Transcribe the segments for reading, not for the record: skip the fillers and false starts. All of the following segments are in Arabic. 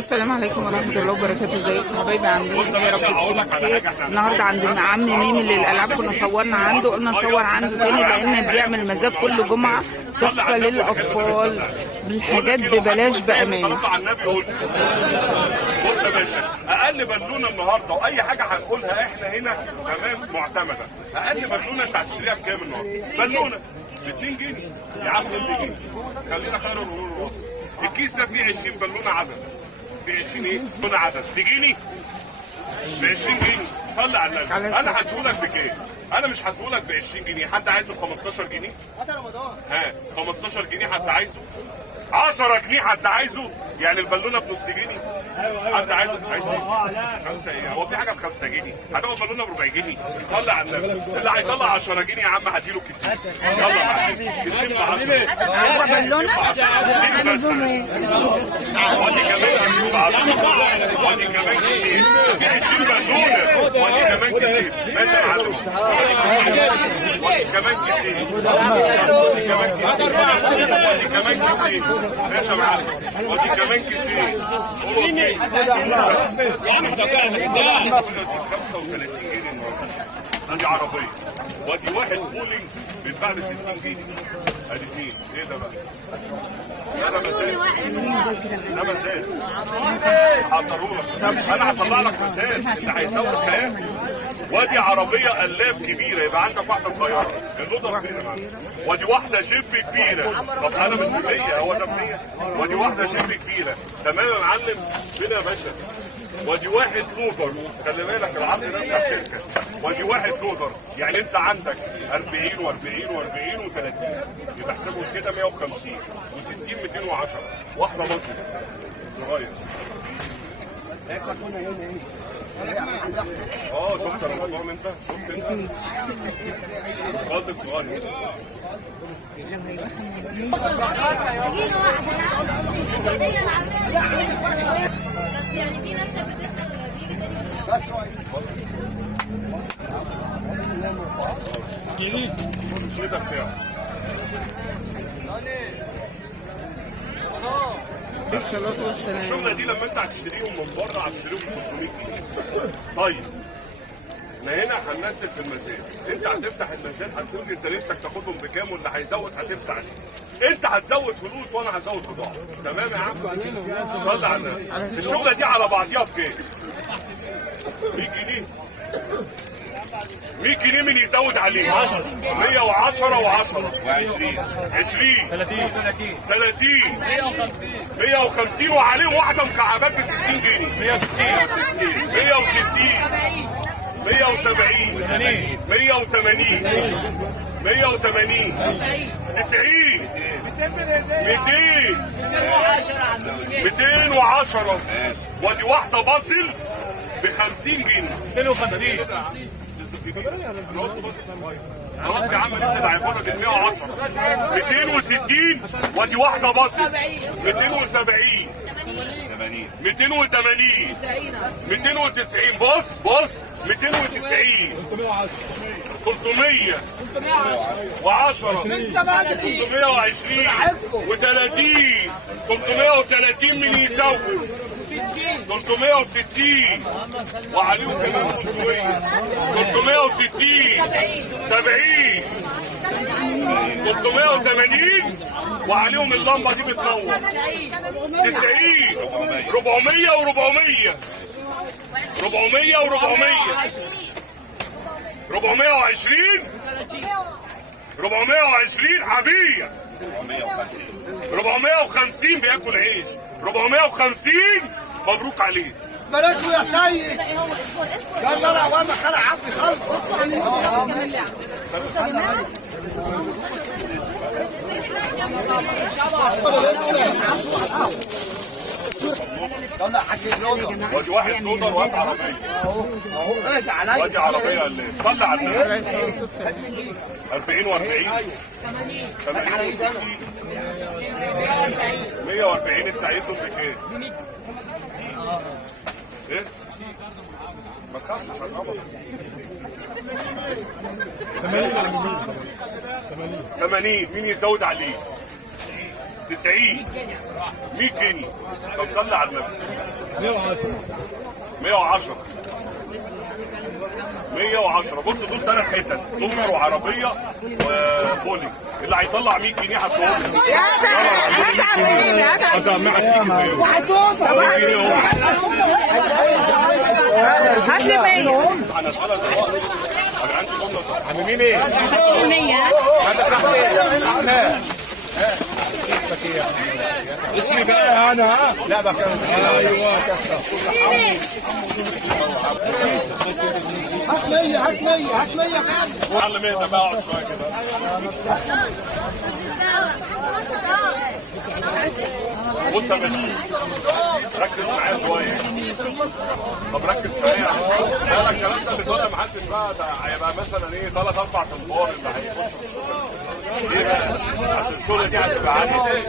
السلام عليكم ورحمة الله وبركاته. ازيكم حبايبي؟ عاملين ايه؟ يا رب تكونوا بخير. النهارده عند عم ميمي للالعاب، كنا صورنا عنده، قلنا نصور عنده تاني لان بيعمل مزاد كل جمعة تحفة للاطفال بالحاجات ببلاش بامانة. بص يا باشا، اقل بالونه النهارده واي حاجه هنقولها احنا هنا تمام معتمده. اقل بالونه انت هتشتريها بكام النهارده؟ بالونه ب 2 جنيه يا عم، 2 جنيه. خلينا خير الامور الوسط. الكيس ده فيه 20 بالونه عدد، في 20 ايه؟ بالونه عدد تجيني ب 20 جنيه. صلي على النبي. انا هديهولك بكام؟ انا مش هديهولك ب 20 جنيه. حد عايزه ب 15 جنيه؟ ها 15 جنيه حد عايزه؟ 10 جنيه حد عايزه؟ يعني البالونه بنص جنيه. حد عايز ايه؟ 5 ايه؟ هو في حاجه ب 5 جنيه؟ هتاخد بالونه ب 4 جنيه. صلي على النبي. اللي هيطلع 10 جنيه يا عم هديله كيسين. يلا معاك كيسين ب 10 بالونة؟ كيسين بس. ودي كمان كيسين ب 10. ودي كمان كيسين. في 20 بالونه. ودي كمان كيسين. ماشي يا معلم. ودي كمان كيسين. ودي كمان كيسين. ودي كمان كيسين. ماشي يا معلم. ودي كمان كيسين. 35 جنيه النهارده. ادي عربيه. وادي واحد بولينج بيتباع ب 60 جنيه. ادي اثنين. ايه ده بقى؟ ده مزاج. ده مزاج. هحضرهولك. انا هطلع لك مزاج. انت هيساوي كام؟ وادي عربيه قلاب كبيره، يبقى عندك واحده صغيره. اللوضه فين يا معلم؟ وادي واحده جيب كبيره. طب انا مش ب 100، هو ده ب 100. وادي واحده جيب كبيره. تمام يا معلم. فين يا باشا؟ وادي واحد لودر. خلي بالك العرض ده بتاع شركه. وادي واحد لودر، يعني انت عندك 40 و40 و40 و30، يبقى احسبهم كده 150 و60 210. واحده مصري صغير. شفت رمضان انت؟ شفت انت؟ قاصد صغير. يعني في ناس بتسأل الشيء ده بتاعه. الصلاة والسلام. الشغلة دي لما انت هتشتريهم من بره هتشتريهم ب 300 جنيه. طيب احنا هنا هننزل في المزاد. انت هتفتح المزاد هتقول لي انت نفسك تاخدهم بكام، واللي هيزود هترسى عليه. انت هتزود فلوس وانا هزود بضاعه. تمام يا عم؟ صلي على النبي. الشغله دي على بعضيها بكام؟ 100 جنيه. 100 جنيه من يزود عليه 110 و10 و20 20 30 150 وعليهم واحده مكعبات ب 60 جنيه 160 170 180 90 210. ودي واحده باصل ب 50 جنيه 250. خلاص يا عم لسه هياخدها ب 110 260. ودي واحده باصل 270 280 290. بص 290 300 و10 320 و30 330 من يزود 360 وعليهم كمان 360 70 380 وعليهم اللمبه دي بتنور 90 400 و400 420 حبيبي 450 بياكل عيش 450. مبروك عليك. باركوا يا سيد. يلا انا اول ما خلع عبدي خلص. يلا يا حاج لودر. ودي واحد لودر وهات عربيه. اهو اهدى عليا. ودي عربيه ولا ايه؟ صلي على النبي. 40 و40 80 و60 140. انت عايزهم بكام؟ ايه؟ ما تخافش عشان قمر. 80. مين يزود عليه؟ 90 100 جنيه. طب صلي على النبي. 110 110. بص دول 3 حتت، دمر وعربيه وبوليس. اللي هيطلع 100 جنيه هتقول لي انت عمال تيجي زيهم. هات لي 100. انا اسالك دلوقتي انا عندي جمله عاملين ايه؟ 100 هذا تحت ايه؟ اسمي بقى انا ها؟ لا بقى ايوه هات 100 هات 100 هات 100 كام؟ معلم ايه ده بقى اقعد شويه كده. بص يا باشا ركز معايا شويه. طب ركز معايا. انا الكلام ده اللي طالع محدش بقى ده هيبقى مثلا ايه 3 4 تنفار اللي هيخشوا الشغل. ليه بقى؟ عشان الشغل دي هتبقى عادي تاني.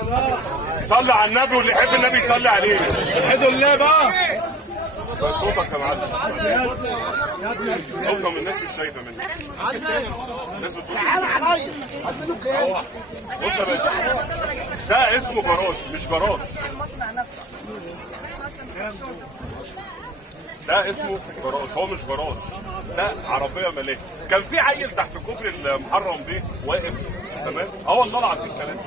صلي على النبي واللي يحب النبي يصلي عليه. الحمد لله بقى. صوتك يا معلم. صوتك من الناس مش شايفه منك. الناس بتقول تعال عليا هات منه كام؟ بص يا باشا ده اسمه جراج مش جراج. ده اسمه جراج هو مش جراج. ده عربيه ملاهي. كان في عيل تحت كوبري المحرم بيه واقف تمام. والله العظيم كلام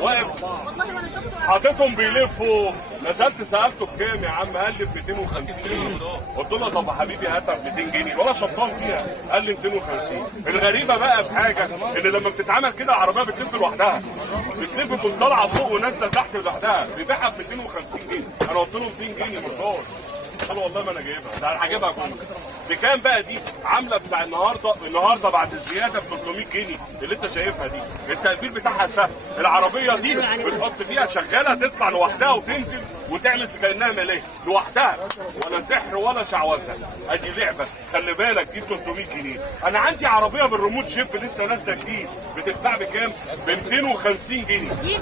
واقف والله وانا شفته. حاططهم بيلفوا. نزلت سالته بكام يا عم؟ قال لي ب 250 جنيه. قلت له طب يا حبيبي هاتها ب 200 جنيه ولا شطان فيها. قال لي 250. الغريبه بقى بحاجه ان لما بتتعمل كده العربيه بتلف لوحدها. بتلف تكون طالعه فوق ونازله تحت لوحدها. بيبيعها ب 250 جنيه. انا قلت له 200 جنيه بالدور. قال والله ما انا جايبها. ده انا هجيبها بكام بقى دي؟ عامله بتاع النهارده بعد الزياده ب 300 جنيه اللي انت شايفها دي. التقفيل بتاعها سهل. العربيه دي بتحط فيها شغاله تطلع لوحدها وتنزل وتعمل كانها ملاهي لوحدها. ولا سحر ولا شعوذه. ادي لعبه خلي بالك دي ب 300 جنيه. انا عندي عربيه بالريموت جيب لسه نازله جديد بتتباع بكام؟ ب 250 جنيه.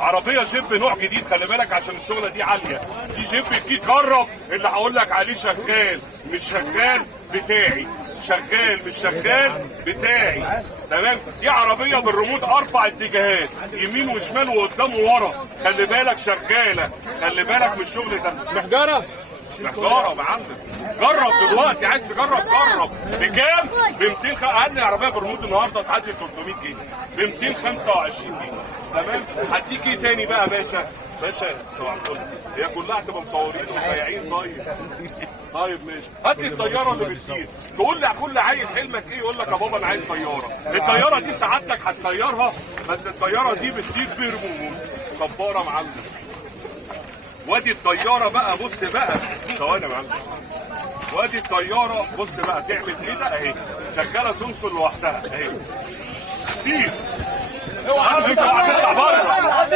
عربيه جيب نوع جديد خلي بالك عشان الشغله دي عاليه. دي جيب دي جرب اللي هقول لك عليه شغال مش شغال بتاعي. شغال مش شغال بتاعي تمام. دي عربيه بالريموت 4 اتجاهات يمين وشمال وقدام وورا. خلي بالك شغاله. خلي بالك من الشغل ده. محجره محجره يا معلم. جرب دلوقتي عايز تجرب جرب. بكام؟ ب 200. اقل عربيه بالريموت النهارده تعدي 300 جنيه ب 225 جنيه تمام. هديك ايه تاني بقى يا باشا صباح الفل. هي كلها هتبقى مصورين ومبيعين. طيب ماشي. هات لي الطياره اللي بتطير. تقول لي كل عيل حلمك ايه؟ يقول لك يا بابا انا عايز طياره. الطياره دي سعادتك هتطيرها بس الطياره دي بتطير برموم صباره معلم. وادي الطياره بقى. بص بقى ثواني يا معلم. وادي الطياره بص بقى تعمل كده اهي شغاله سنسور لوحدها اهي. كتير اوعى تطلع بره.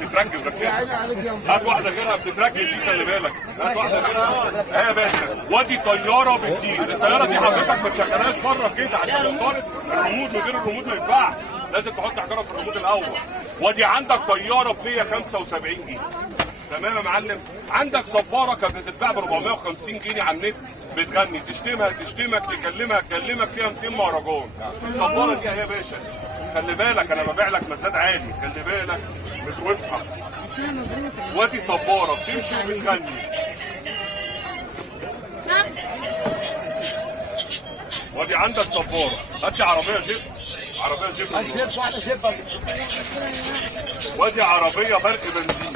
بتتركب هات واحده غيرها بتتركب دي خلي بالك. هات واحده غيرها اهي يا باشا. وادي طياره بتطير. الطياره دي حضرتك ما تشغلهاش بره كده عشان لو طارت الريموت من غير الريموت ما ينفعش. لازم تحط حجره في الريموت الاول. وادي عندك طياره ب 175 جنيه تمام يا معلم. عندك صباره كانت بتتباع ب 450 جنيه على النت بتغني تشتمك تكلمك فيها 200 مهرجان. الصباره دي يا باشا خلي بالك انا ببيع لك مزاد عالي خلي بالك مش واسمع. وادي صباره بتمشي وبتغني. وادي عندك صباره. هات لي عربيه جيب. عربيه جيب. وادي عربيه برق بنزين.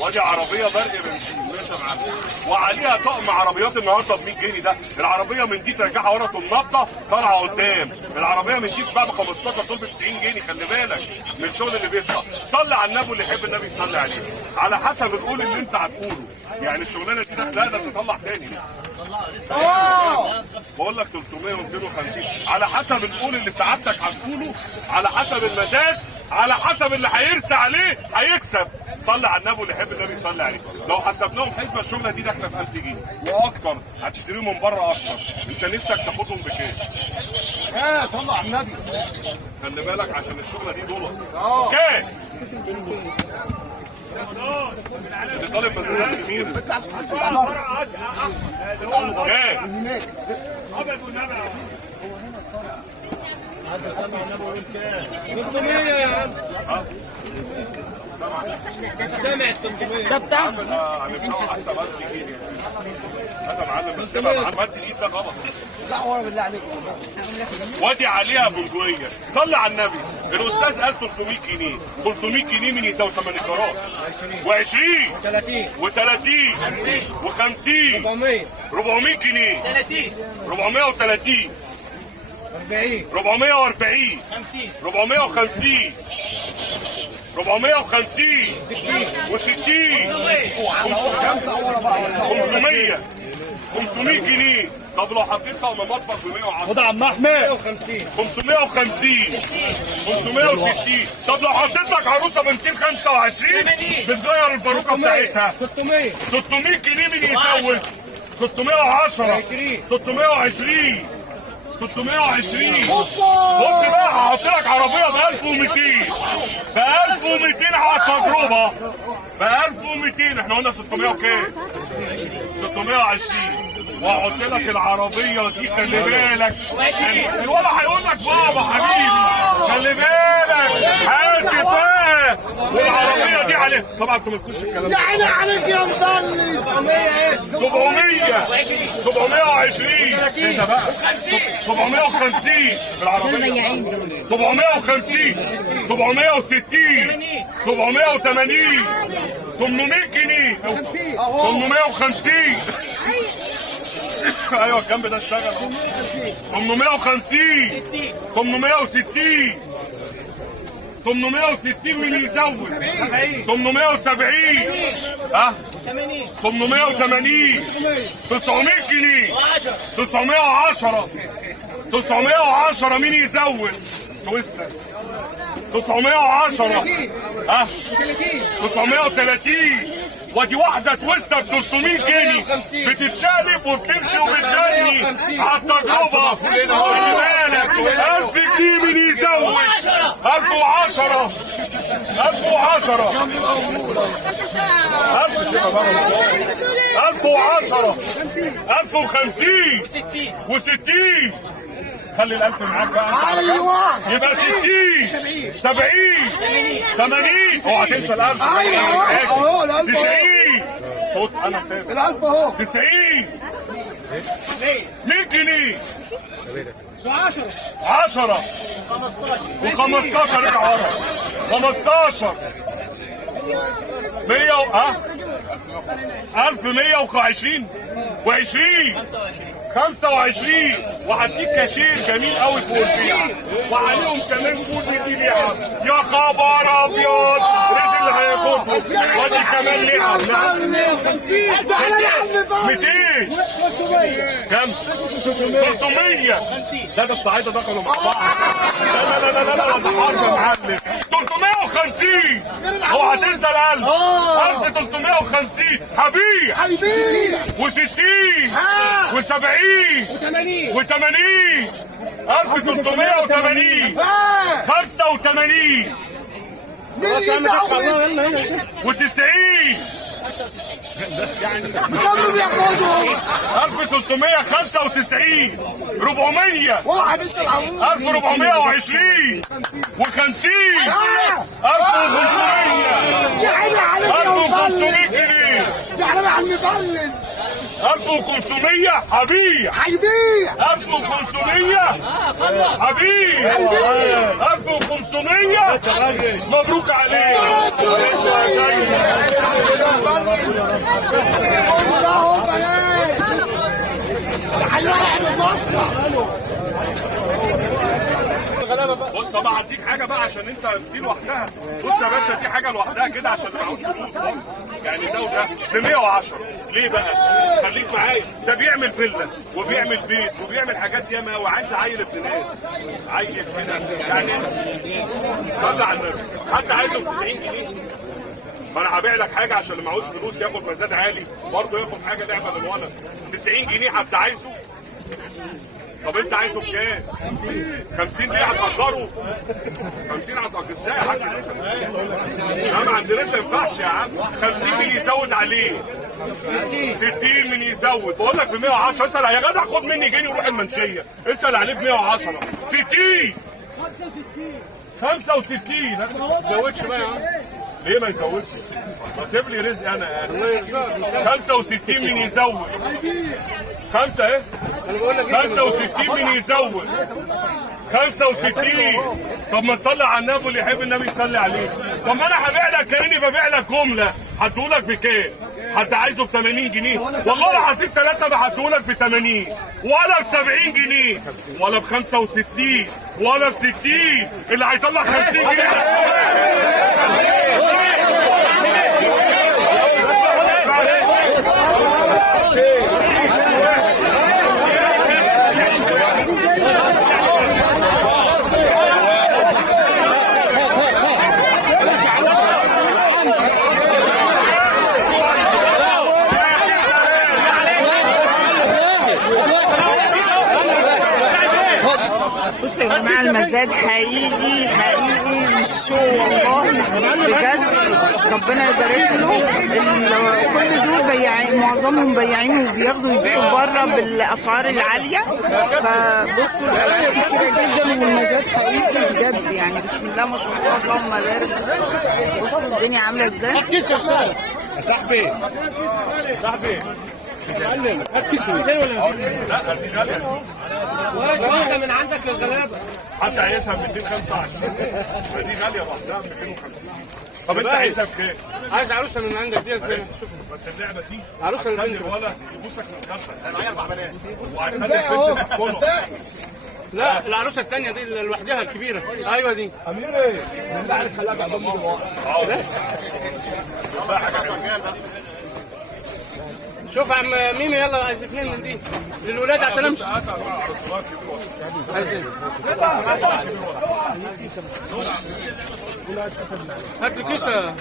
وادي عربيه برق بنزين ماشي يا معلم. وعليها طقم عربيات النهارده ب 100 جنيه. ده العربيه من دي ترجعها ورا النطه طالعه قدام. العربيه من دي تتباع ب 15 دول ب 90 جنيه خلي بالك من الشغل اللي بيطلع. صلي على النبي اللي يحب النبي يصلي عليه. على حسب القول اللي انت هتقوله. يعني الشغلانه دي لا ده بتطلع تاني لسه. بقول لك 300 و250 على حسب القول اللي سعادتك هتقوله. على حسب المزاج. على حسب اللي هيرسى عليه هيكسب. صلي على النبي اللي يحب النبي يصلي عليه. لو حسبناهم حسبه الشغله دي داخله في 1000 جنيه واكتر. هتشتريهم من بره اكتر. انت نفسك تاخدهم بكام؟ صلى على النبي. خلي بالك عشان الشغله دي دولار. كام؟ اللي طالب مزايا كبيره. كام؟ ده بتاع حتى مد ايدي هذا معلم السبع مد الايد ده غلط. لا والله بالله عليك. وادي عليها بندقية. صلي على النبي. الاستاذ قال 300 جنيه. 300 جنيه من يساوي 8 جرام و20 و30 و50 400 جنيه 430 440 450 450 و60 500 500 جنيه. طب لو حطيت طقم مطبخ ب 110 خد عم احمد 550 560. طب لو حطيت لك عروسه ب 225 بتغير الباروكه بتاعتها 600 جنيه من يسوي 610 620 620. بص بقى هحط لك عربيه ب 1200 ب 1200 على التجربه ب 1200. احنا قلنا 600 وكام؟ 620. وهحط لك العربيه دي خلي بالك. الولد هيقول لك بابا حبيبي خلي بالك حاسب بقى. والعربيه دي عليه طبعا انتوا ما تكونش الكلام ده. يعني عليك يا مفلس 700 720 ايه ده بقى 750 في العربيه 750 760 780 800 جنيه 850 ايوه الجنب ده اشتغل 850 860 860 من يزود 870 ها 880 900 جنيه 910 910 مين يزود تويستر 910 ها 930. ودي واحدة تويستر 300 جنيه بتتشقلب وبتمشي وبتغني على التجربة. خلي بالك 1000 جنيه من يزود 1010 1010 1010 1050 و60. خلي الألف معاك بقى. ايوه يبقى 60 70 80. اوعى تنسى الألف. ايوه اهو الألف 90 صوت أنا سامع. الألف اهو 90 100 جنيه 10 و15 ارجع ورا 15 100 1120 و20 25. وهديك كاشير جميل قوي فوق البيع وعليهم كمان فول جديد يا خبر ابيض. رزق اللي هياخده وادي كمان لعب 200 كام 300. لا ده الصعايده دخلوا مع بعض. لا لا لا لا لا ده حرب يا معلم 350. اوعى تنسى القلب 1350 هبيع و60 و70 و80 1380 85 و90 مصمم ياخدهم 1395 400 واحد لسه العروض 1420 و50 1500 يا عيني عليك يا 1500 مفلس جنيه زعلان على المفلس 1500 هبيع هيبيع 1500 هبيع 1500 مبروك عليك يا سيد. ده هو بلاش هيقعد المصنع. بص طب هديك حاجه بقى عشان انت دي لوحدها. بص يا باشا دي حاجه لوحدها كده عشان معهوش فلوس برضه. يعني ده وده ب 110. ليه بقى؟ خليك معايا. ده بيعمل فيلا وبيعمل بيت وبيعمل حاجات ياما قوي. عايز عيل ابن ناس عيل كده يعني. صلي على النبي. حد عايزه ب 90 جنيه. فانا هبيع لك حاجه عشان اللي معهوش فلوس ياخد مزاد عالي برضه ياخد حاجه لعبه للولد 90 جنيه. حد عايزه؟ طب انت عايزه بكام؟ 50 ليه هتقدره؟ 50 هتقدر ازاي يا حاج؟ لا ما عندناش ما ينفعش يا عم. 50 مين يزود عليه؟ 60 مين يزود؟ بقول لك ب 110. اسال يا جدع خد مني جنيه وروح المنشيه. اسال عليه ب 110 60 65 ما تزودش بقى يا عم. ليه ما يزودش؟ ما تسيب لي رزق انا يعني. 65 مين يزود؟ 5 ايه؟ 65 مين يزود؟ 65. طب ما تصلي على النبي واللي يحب النبي يصلي عليه. طب ما انا هبيع لك كاني ببيع لك جمله، هديهولك بكام؟ حد عايزه ب 80 جنيه؟ والله العظيم 3 ما هديهولك ب 80 ولا ب 70 جنيه ولا ب 65 ولا ب 60. اللي هيطلع 50 جنيه بصوا يا جماعه المزاد حقيقي حقيقي مش شو والله بجد. ربنا يبارك له. كل دول بياعين، معظمهم بياعين وبياخدوا يبيعوا بره بالاسعار العاليه. فبصوا الالعاب كتيره جدا والمزاد حقيقي بجد يعني. بسم الله ما شاء الله اللهم بارك. بصوا الدنيا عامله ازاي. يا صاحبي واحدة من عندك للغلابة. حتى عايزها ب 225. دي غاليه لوحدها 250. طب انت عايزها بكام؟ عايز عروسه من عندك ديت زي ما تشوف. بس اللعبه دي عروسه هتخلي البنت. الولد يبوسك من خلفك. انا معايا 4 بنات وهتخلي البنت تدخله. لا العروسه الثانيه دي لوحدها الكبيره. ايوه دي. أمير إيه؟ بالله عليك خليها بعد أمك. والله حاجه حلوه. شوف يا عم ميمي يلا عايز 2 من دي للولاد عشان امشي. هات لي كيسه.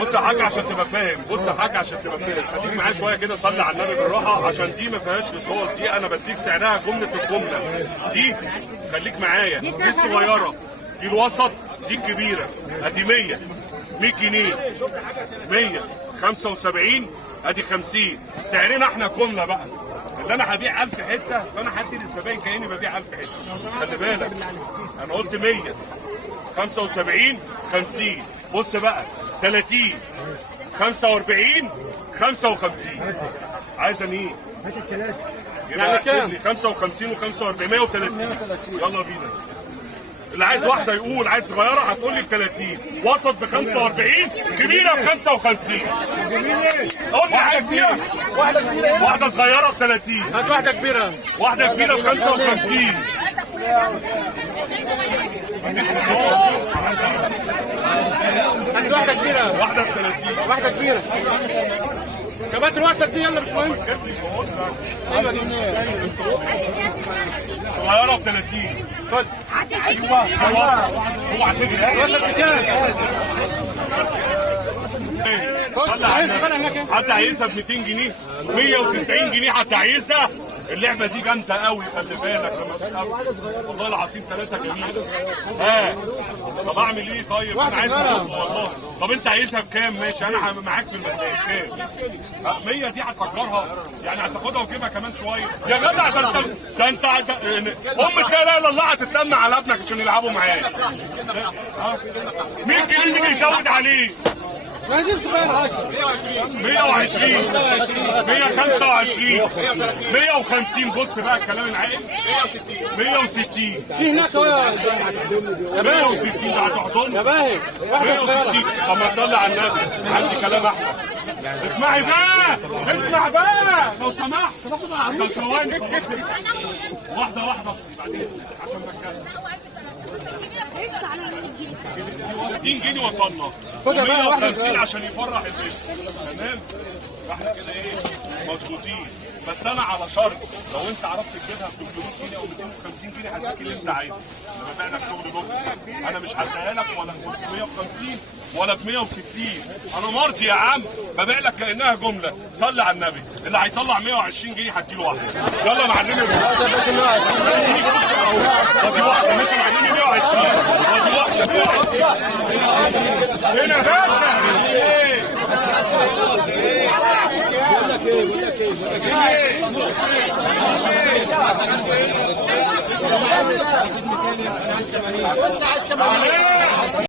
بص يا حاج عشان تبقى فاهم، بص يا حاج عشان تبقى فاهم، خليك معايا شويه كده صلي على النبي بالراحه عشان دي ما فيهاش فصال. دي انا بديك سعرها جمله الجمله. دي خليك معايا، دي الصغيره، دي الوسط، دي الكبيره. ادي 100 جنيه 175 ادي 50. سعرنا احنا جمله بقى. اللي انا هبيع 1000 حته فانا هدي للزباين كاني ببيع 1000 حته. خلي بالك انا قلت 100 75 50. بص بقى 30 45 55. عايز مين؟ يعني كام؟ 55 و45 130. يلا بينا. اللي عايز واحده يقول، عايز صغيره هتقول لي ب 30، وسط ب 45، كبيره ب 55. قول لي عايز ايه؟ واحده صغيره ب 30. هات واحده كبيره. واحده كبيره ب 55. مفيش هات واحده كبيره. واحده ب 30. واحده كبيره. كبات الوسط دي يلا مش مهم. ايوه دي. صغيره ب 30. اتفضل. اوعى تجري. الوسط بكام؟ حتى عايزها ب 200 جنيه 190 جنيه حتى عايزها. اللعبه دي جامده قوي خلي بالك لما تتقفز. والله العظيم 3 جميله. طب اعمل ايه طيب؟ انا عايز اشوف والله. طب انت عايزها بكام؟ ماشي انا معاك في المسائل كام؟ 100 دي هتفجرها يعني هتاخدها وتجيبها كمان شويه. يا جدع ده انت ام لا اله الا الله هتتلم على ابنك عشان يلعبوا معاك. 100 جنيه دي يزود عليه. 120 125 150. بص بقى الكلام العاقل. 160 في هناك يا 160 ده هتحضن يا باهي. واحده صغيره. 160. طب ما صلي على النبي عندي كلام احلى. اسمعي بقى اسمع بقى لو سمحت. طب ثواني واحده بعدين عشان بتكلم. 30 جنيه وصلنا. خدها بقى واحده 150 عشان يفرح البيت. تمام. احنا كده ايه مظبوطين. بس انا على شرط لو انت عرفت تجيبها ب 300 جنيه او 250 جنيه هديك اللي انت عايزه. انا ببيع لك شغل بوكس. انا مش هديها لك ولا ب 350 ولا ب 160. انا مرضي يا عم ببيع لك كانها جمله. صلي على النبي. اللي هيطلع 120 جنيه هديله واحده. يلا يا معلمي. ودي واحده مش معلمي 120. ودي واحده 120. هنا باشا. وانت عايز 80